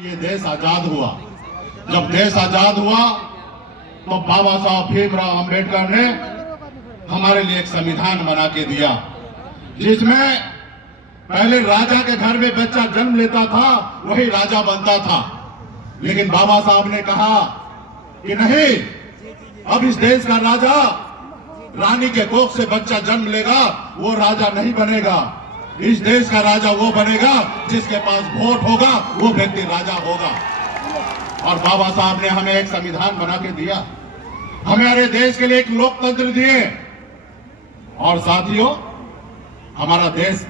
ये देश आजाद हुआ। जब देश आजाद हुआ तो बाबा साहब भीमराव अंबेडकर ने हमारे लिए एक संविधान बना के दिया, जिसमें पहले राजा के घर में बच्चा जन्म लेता था, वही राजा बनता था। लेकिन बाबा साहब ने कहा कि नहीं, अब इस देश का राजा रानी के कोख से बच्चा जन्म लेगा, वो राजा नहीं बनेगा। इस देश का राजा वो बनेगा जिसके पास वोट होगा, वो व्यक्ति राजा होगा। और बाबा साहब ने हमें एक संविधान बना के दिया, हमारे देश के लिए एक लोकतंत्र दिए। और साथियों, हमारा देश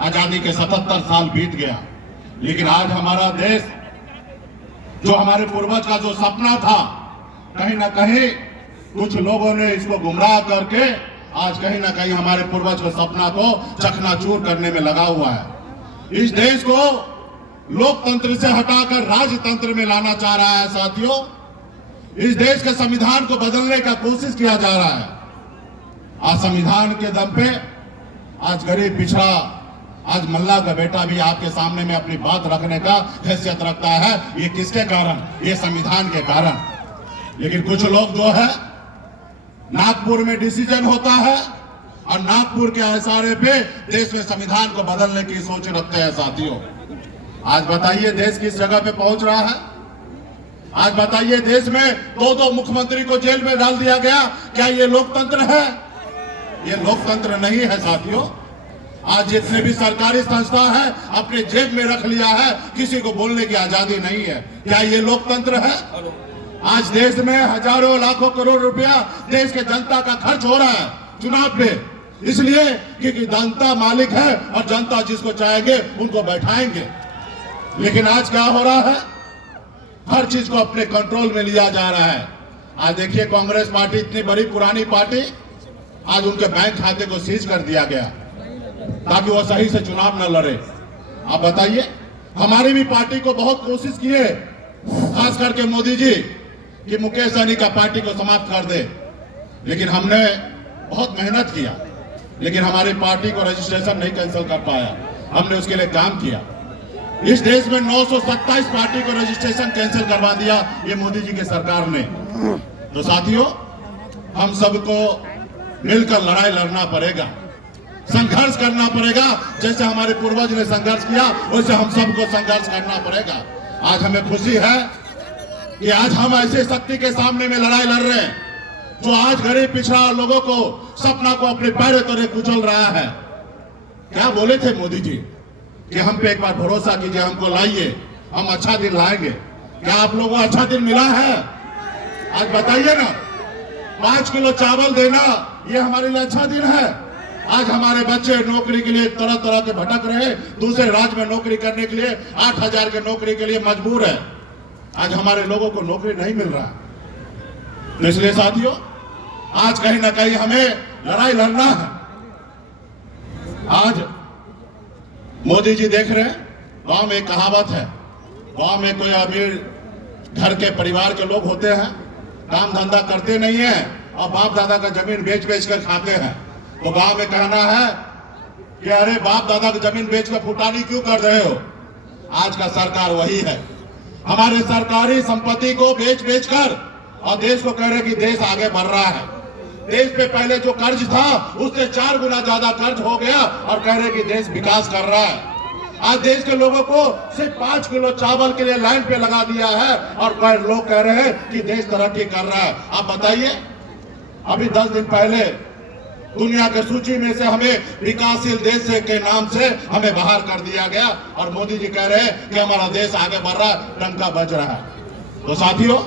आजादी के 77 साल बीत गया, लेकिन आज हमारा देश, जो हमारे पूर्वज का जो सपना था, कहीं ना कहीं कुछ लोगों ने इसको गुमराह करके आज कहीं ना कहीं हमारे पूर्वज के सपना को चकनाचूर करने में लगा हुआ है। इस देश को लोकतंत्र से हटाकर राजतंत्र में लाना चाह रहा है। साथियों, इस देश के संविधान को बदलने का कोशिश किया जा रहा है। आज संविधान के दम पे आज गरीब पिछड़ा, आज मल्ला का बेटा भी आपके सामने में अपनी बात रखने का हैसियत रखता है। ये किसके कारण? ये संविधान के कारण। लेकिन कुछ लोग जो है, नागपुर में डिसीजन होता है और नागपुर के इशारे पे देश में संविधान को बदलने की सोच रखते हैं। साथियों, आज बताइए देश किस जगह पे पहुंच रहा है? आज बताइए देश में दो मुख्यमंत्री को जेल में डाल दिया गया। क्या ये लोकतंत्र है? ये लोकतंत्र नहीं है। साथियों, आज जितने भी सरकारी संस्था है अपने जेब में रख लिया है, किसी को बोलने की आजादी नहीं है। क्या ये लोकतंत्र है? आज देश में हजारों लाखों करोड़ रुपया देश के जनता का खर्च हो रहा है चुनाव पे, इसलिए क्योंकि जनता मालिक है और जनता जिसको चाहेंगे उनको बैठाएंगे। लेकिन आज क्या हो रहा है? हर चीज को अपने कंट्रोल में लिया जा रहा है। आज देखिए, कांग्रेस पार्टी इतनी बड़ी पुरानी पार्टी, आज उनके बैंक खाते को सीज कर दिया गया ताकि वो सही से चुनाव न लड़े। आप बताइए, हमारी भी पार्टी को बहुत कोशिश की है, खास करके मोदी जी, कि मुकेश सहनी का पार्टी को समाप्त कर दे। लेकिन हमने बहुत मेहनत किया, लेकिन हमारी पार्टी को रजिस्ट्रेशन नहीं कैंसिल कर पाया। हमने उसके लिए काम किया। इस देश में 927 पार्टी को रजिस्ट्रेशन कैंसिल करवा दिया ये मोदी जी की सरकार ने। तो साथियों, हम सबको मिलकर लड़ाई लड़ना पड़ेगा, संघर्ष करना पड़ेगा। जैसे हमारे पूर्वज ने संघर्ष किया, वैसे हम सबको संघर्ष करना पड़ेगा। आज हमें खुशी है कि आज हम ऐसे शक्ति के सामने में लड़ाई लड़ रहे हैं, जो आज गरीब पिछड़ा लोगों को सपना को अपने पैरों तले कुचल रहा है। क्या बोले थे मोदी जी कि हम पे एक बार भरोसा कीजिए, हमको लाइए, हम अच्छा दिन लाएंगे। क्या आप लोगों को अच्छा दिन मिला है? आज बताइए ना, 5 किलो चावल देना ये हमारे लिए अच्छा दिन है। आज हमारे बच्चे नौकरी के लिए तरह तरह के भटक रहे हैं, दूसरे राज्य में नौकरी करने के लिए 8,000 के नौकरी के लिए मजबूर है। आज हमारे लोगों को नौकरी नहीं मिल रहा। तो इसलिए साथियों, आज कहीं ना कहीं हमें लड़ाई लड़ना है। आज मोदी जी देख रहे हैं, गांव में एक कहावत है, गांव में कोई अमीर घर के परिवार के लोग होते हैं, काम धंधा करते नहीं है और बाप दादा का जमीन बेच बेच कर खाते हैं। तो गांव में कहना है कि अरे बाप दादा की जमीन बेच कर फुटानी क्यों कर रहे हो? आज का सरकार वही है, हमारे सरकारी संपत्ति को बेच बेच कर और देश को कह रहे कि देश आगे बढ़ रहा है। देश पे पहले जो कर्ज था उससे 4 गुना ज्यादा कर्ज हो गया और कह रहे कि देश विकास कर रहा है। आज देश के लोगों को सिर्फ 5 किलो चावल के लिए लाइन पे लगा दिया है और लोग कह रहे हैं कि देश तरक्की कर रहा है। आप बताइए, अभी 10 दिन पहले दुनिया के सूची में से हमें विकासशील देश के नाम से हमें बाहर कर दिया गया और मोदी जी कह रहे हैं कि हमारा देश आगे बढ़ रहा है, डंका बज रहा है। तो साथियों,